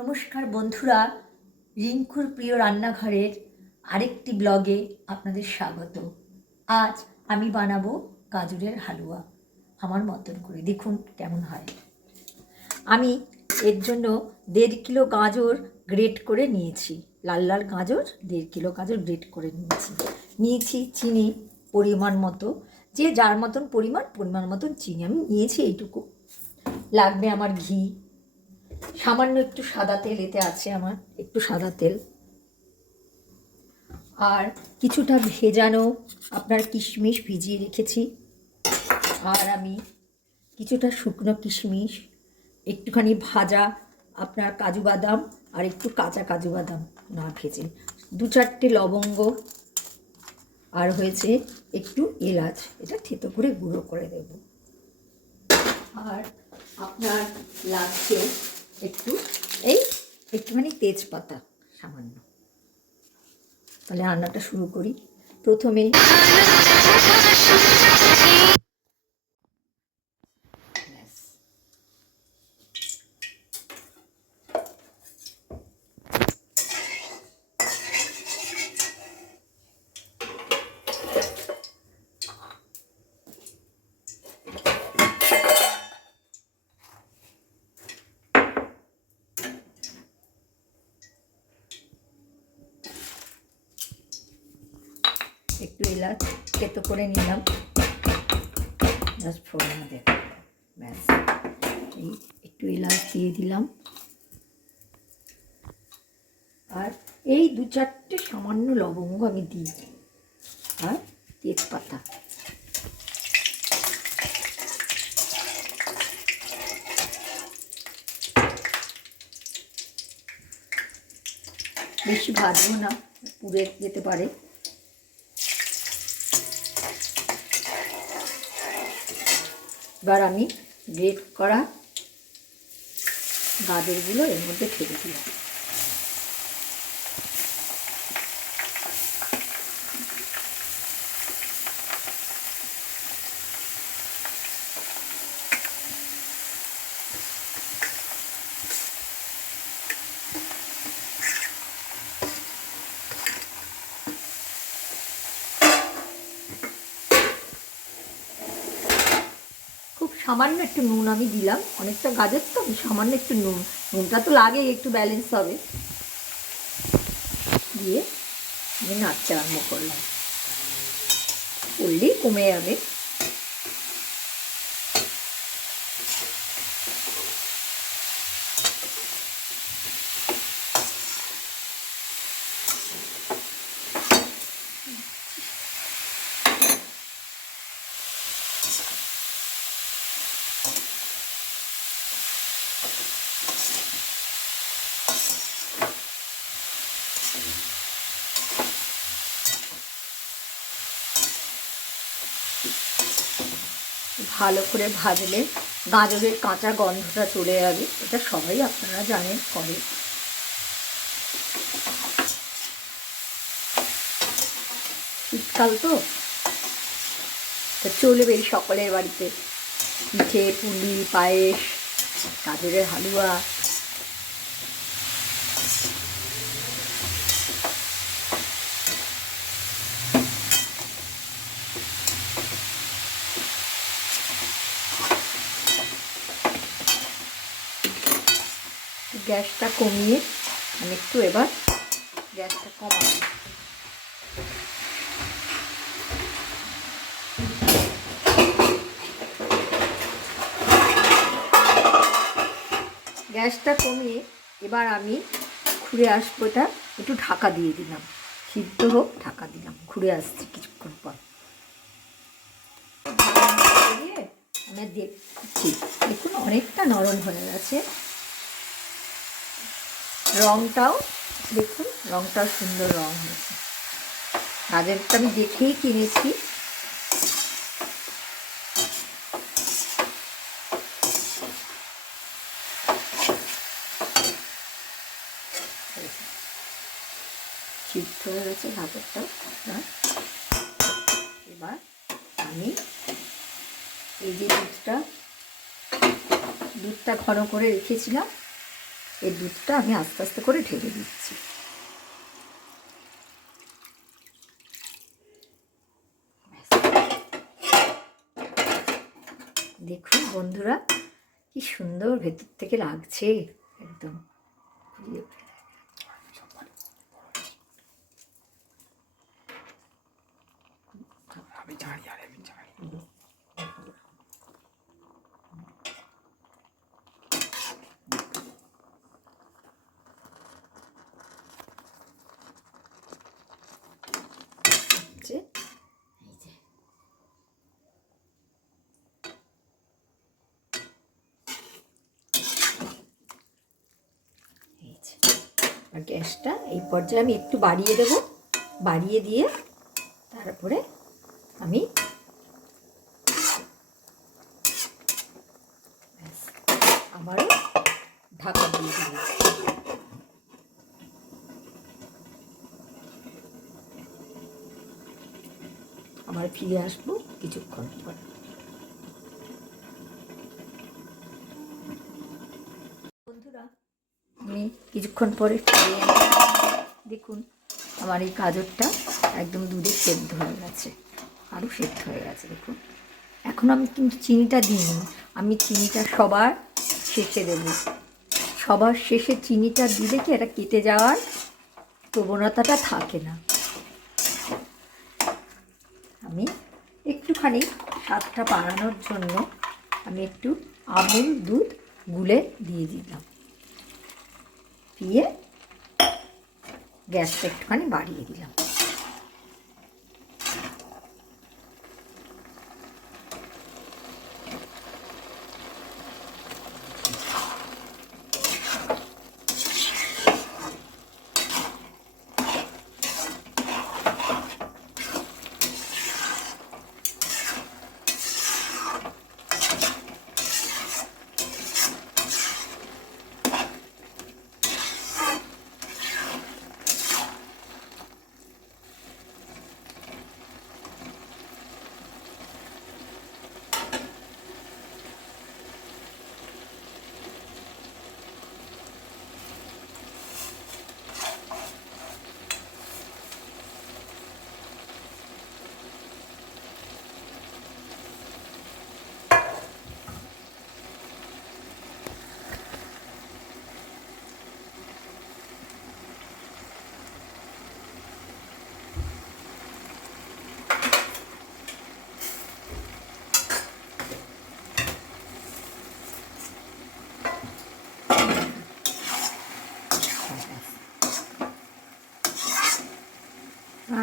নমস্কার বন্ধুরা, রিঙ্কুর প্রিয় রান্নাঘরের আরেকটি ব্লগে আপনাদের স্বাগত। আজ আমি বানাবো গাজরের হালুয়া আমার মতন করে। দেখুন কেমন হয়। আমি এর জন্য 1.5 কিলো গাজর গ্রেট করে নিয়েছি। লাল লাল গাজর 1.5 কিলো গাজর গ্রেট করে নিয়েছি চিনি পরিমাণ মতো, যে যার মতন পরিমাণ মতন চিনি আমি নিয়েছি এইটুকু। লাগবে আমার ঘি, সামান্য একটু সাদা তেল, এতে আছে আমার একটু সাদা তেল, আর কিছুটা ভেজানো আপনার কিশমিশ ভিজিয়ে রেখেছি, আর আমি কিছুটা শুকনো কিশমিশ, একটুখানি ভাজা আপনার কাজু বাদাম, আর একটু কাঁচা কাজু বাদাম না ভেজে, 2-4টে লবঙ্গ, আর হয়েছে একটু এলাচ, এটা থেতো করে গুঁড়ো করে দেব। আর আপনার লাগছে একটুখানি তেজপাতা সামান্য। তাহলে রান্নাটা শুরু করি। প্রথমে একটু এলাচ থেতো করে নিলাম, জাস্ট ফোড়নে দেব, ব্যাস। এই একটু এলাচ দিয়ে দিলাম, আর এই 2-4টে সামান্য লবঙ্গ আমি দিই, আর তেজপাতা। বেশি ভাজবো না, পুড়ে যেতে পারে। এবার আমি গ্রেট করা গাজরগুলো এর মধ্যে ছেড়ে দিলাম। খুব সামান্য একটু নুন আমি দিলাম, অনেকটা গাজর তো, আমি সামান্য একটু নুনটা তো লাগেই, একটু ব্যালেন্স হবে, দিয়ে আমি নাড়তে আরম্ভ করলাম। করলেই কমে যাবে। ভালো করে ভাজলে গাজরের কাঁচা গন্ধটা চলে যাবে, এটা সবাই আপনারা জানেন করে। শীতকাল তো চলবে সকলের বাড়িতে পিঠে পুলি, পায়েস, গাজরের হালুয়া। গ্যাসটা কমিয়ে আমি একটু এবার গ্যাসটা কমাবো। গ্যাসটা কমিয়ে এবার আমি ঘুরে আসবো, এটা একটু ঢাকা দিয়ে দিলাম, সিদ্ধ হোক, ঢাকা দিলাম, ঘুরে আসছি কিছুক্ষণ পর। দিয়ে আমি দেখছি, দেখুন অনেকটা নরম হয়ে গেছে, রঙটাও দেখুন, রঙটাও সুন্দর রঙ হয়েছে। গাজরটা আমি দেখেই কিনেছি। সিদ্ধ হয়ে গেছে গাজরটা। এবার আমি এই যে দুধটা ঘন করে রেখেছিলাম, এই দুধটা আমি আস্তে আস্তে করে ঢেলে দিচ্ছি। দেখুন বন্ধুরা, কি সুন্দর ভেতর থেকে লাগছে, একদম আর গ্যাসটা এই পর্যায়ে আমি একটু বাড়িয়ে দেব, বাড়িয়ে দিয়ে তারপরে আমি আবারও ঢাকা দিয়ে দেব। আবার ফিরে আসবো কিছুক্ষণ পর। বন্ধুরা, আমি কিছুক্ষণ পরে ফিরে দেখুন আমার এই গাজরটা একদম দুধে সেদ্ধ হয়ে গেছে, আরও সেদ্ধ হয়ে গেছে। দেখুন এখন আমি কিন্তু চিনিটা দিইনি, আমি চিনিটা সবার শেষে দেব। সবার শেষে চিনিটা দিলে কি এটা কেটে যাওয়ার প্রবণতাটা থাকে না। আমি একটুখানি স্বাদটা বাড়ানোর জন্য আমি একটু আমুল দুধ গুলে দিয়ে দিলাম, দিয়ে গ্যাসটা একটুখানি বাড়িয়ে দিলাম।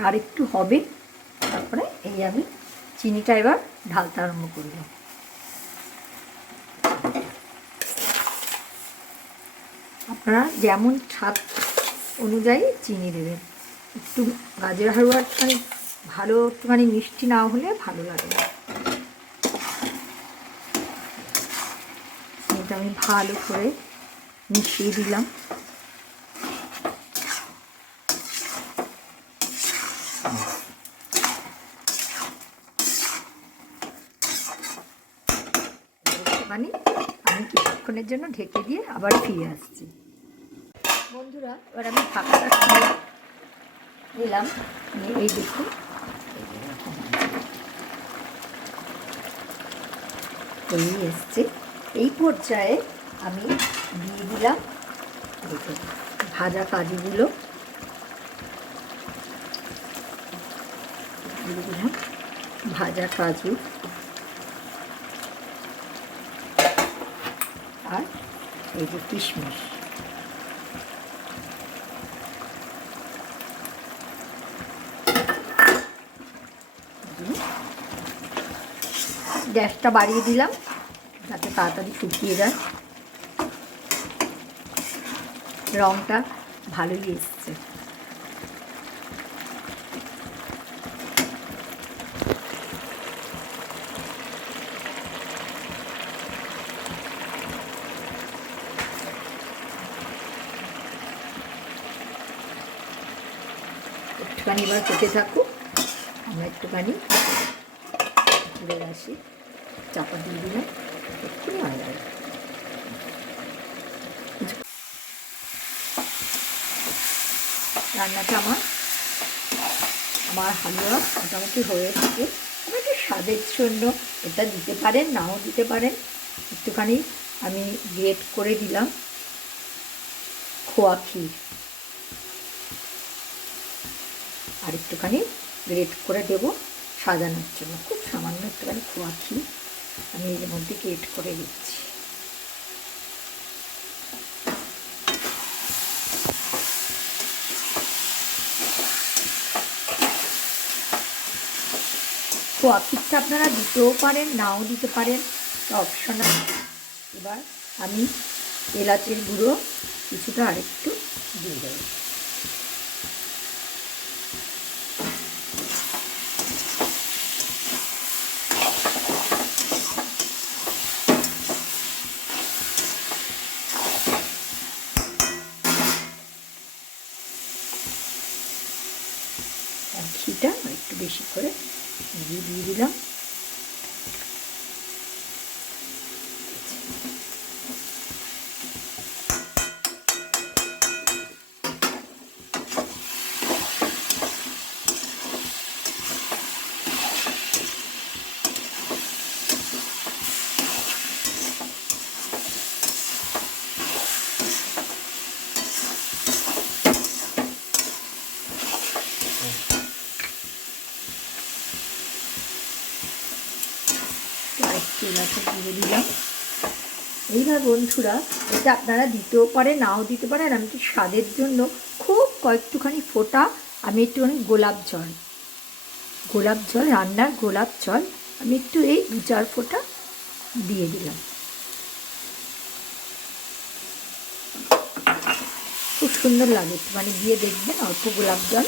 আর একটু হবে, তারপরে এই আমি চিনিটা এবার ঢালতে আরম্ভ করলাম। আপনারা যেমন স্বাদ অনুযায়ী চিনি দেবেন। একটু গাজর হালুয়া একটুখানি ভালো, একটুখানি মিষ্টি না হলে ভালো লাগে না। চিনিটা আমি ভালো করে মিশিয়ে দিলাম। মানে আমি কিছুক্ষণের জন্য ঢেকে দিয়ে আবার ফিরে আসছি। বন্ধুরা, এবার আমি ঢাকাটা খুলে দিলাম, এই দেখুন হয়ে এসছে। এই পর্যায়ে আমি দিয়ে দিলাম ভাজা কাজুগুলো, দিয়ে দিলাম ভাজা কাজু আর এই যে কিশমিশ। গ্যাসটা বাড়িয়ে দিলাম যাতে তাড়াতাড়ি শুকিয়ে যায়। রঙটা ভালোই এসছে। একটুখানি এবার কেটে থাকুক, আমরা একটুখানি ঘুরে আসি। চাপা দিয়ে দিলাম, একটুখানি হয়ে যাবে। রান্নাটা আমার হালুয়া মোটামুটি হয়ে থাকে। একটু স্বাদের জন্য এটা দিতে পারেন, নাও দিতে পারেন। একটুখানি আমি গ্রেট করে দিলাম খোয়া ক্ষীর, আর একটুখানি গ্রেট করে দেব সাজানোর জন্য। খুব সামান্য একটুখানি খোয়া ক্ষীর আমি এর মধ্যে গ্রেট করে দিচ্ছি। খোয়া ক্ষীরটা আপনারা দিতেও পারেন, নাও দিতে পারেন, অপশনাল। এবার আমি এলাচের গুঁড়ো কিছুটা আরেকটু দিয়ে দেবো। ঘিটা একটু বেশি করে ঘি দিয়ে দিলাম। আরেকটু এলাচি দিয়ে দিলাম। এইবার বন্ধুরা, এটা আপনারা দিতেও পারেন, নাও দিতে পারেন। আমি একটু স্বাদের জন্য খুব কয়েকটুখানি ফোঁটা আমি একটুখানি গোলাপ জল, রান্নার গোলাপ জল আমি একটু এই 2-4 ফোঁটা দিয়ে দিলাম। খুব সুন্দর লাগে, একটুখানি দিয়ে দেখবেন, অল্প গোলাপ জল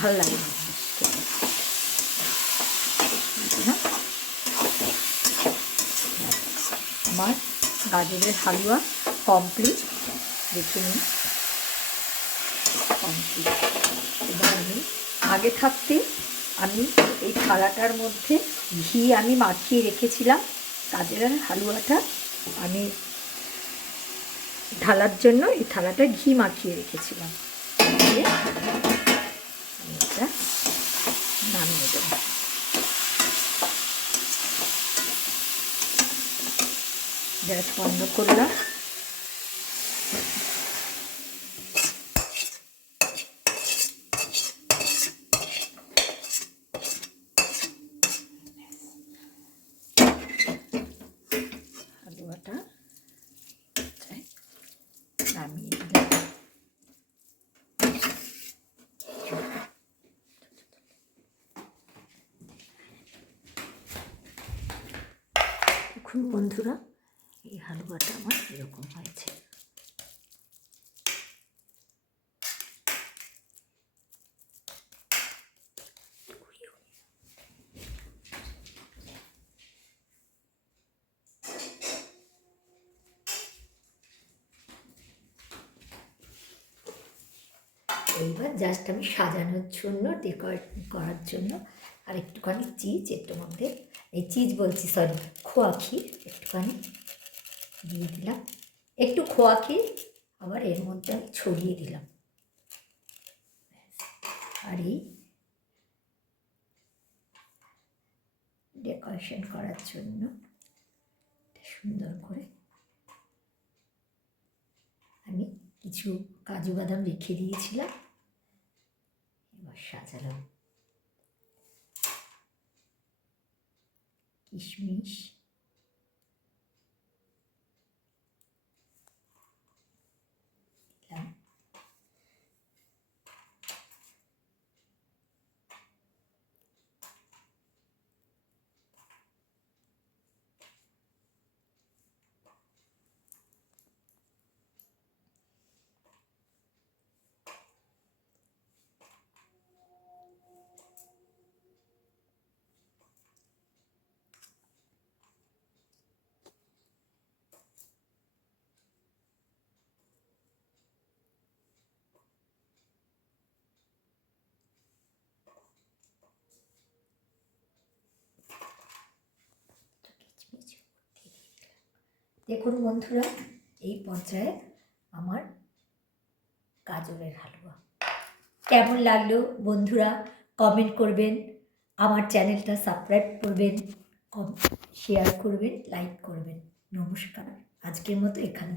ভালো লাগে। আমার গাজরের হালুয়া কমপ্লিট, দেখে নিন কমপ্লিট। এবার আমি আগে থাকতে আমি এই থালাটার মধ্যে ঘি আমি মাখিয়ে রেখেছিলাম। গাজরের হালুয়াটা আমি ঢালার জন্য এই থালাটা ঘি মাখিয়ে রেখেছিলাম। দিয়ে আমি এটা নামিয়ে দেবো। গ্যাস বন্ধ করলাম। হালুয়াটা নামিয়ে দিলাম। দেখুন বন্ধুরা, এই হালুয়াটা আমার এরকম হয়েছে। এইবার জাস্ট আমি সাজানোর জন্য, ডেকোরেট করার জন্য আর একটুখানি চিজ এর মধ্যে, এই চিজ বলছি সরি, খোয়া ক্ষীর একটুখানি দিয়ে দিলাম। একটু খোয়া ক্ষীর আবার এর মধ্যে আমি ছড়িয়ে দিলাম। আর এই ডেকোরেশন করার জন্য সুন্দর করে আমি কিছু কাজু বাদাম রেখে দিয়েছিলাম, এবার সাজালাম। কিশমিশ, দেখুন বন্ধুরা, এই পর্যায়ে আমার গাজরের হালুয়া কেমন লাগলো বন্ধুরা কমেন্ট করবেন, আমার চ্যানেলটা সাবস্ক্রাইব করবেন, শেয়ার করবেন, লাইক করবেন। নমস্কার, আজকের মতো এখানে।